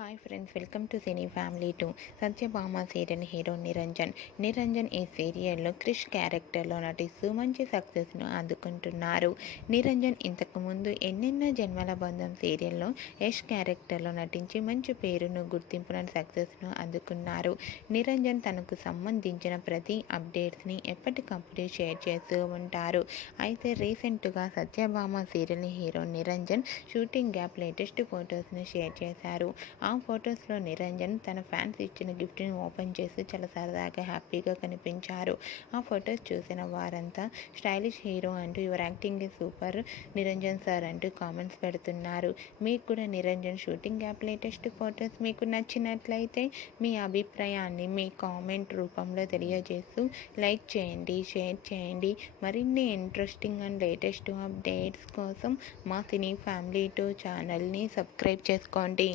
Hi friends, welcome to cine family 2. Satyabhama serial hero Niranjan ఈ సీరియల్లో క్రిష్ క్యారెక్టర్లో నటిస్తూ మంచి సక్సెస్ను అందుకుంటున్నారు. నిరంజన్ ఇంతకుముందు ఎన్నెన్నో జన్మల బంధం సీరియల్లో యష్ క్యారెక్టర్లో నటించి మంచి పేరును, గుర్తింపును, సక్సెస్ను అందుకున్నారు. నిరంజన్ తనకు సంబంధించిన ప్రతి అప్డేట్స్ని ఎప్పటికప్పుడు షేర్ చేస్తూ ఉంటారు. అయితే రీసెంట్గా Satyabhama serial hero Niranjan shooting gap latest ఫొటోస్ను షేర్ చేశారు. ఆ ఫొటోస్లో నిరంజన్ తన ఫ్యాన్స్ ఇచ్చిన గిఫ్ట్ని ఓపెన్ చేసి చాలా సరదాగా హ్యాపీగా కనిపించారు. ఆ ఫొటోస్ చూసిన వారంతా స్టైలిష్ హీరో అంటూ your acting is super Niranjan sir అంటూ కామెంట్స్ పెడుతున్నారు. మీకు కూడా Niranjan shooting gap latest photos మీకు నచ్చినట్లయితే మీ అభిప్రాయాన్ని మీ కామెంట్ రూపంలో తెలియజేస్తూ లైక్ చేయండి, షేర్ చేయండి. మరిన్ని ఇంట్రెస్టింగ్ అండ్ లేటెస్ట్ అప్డేట్స్ కోసం మా సినీ ఫ్యామిలీ 2 ఛానల్ని సబ్స్క్రైబ్ చేసుకోండి.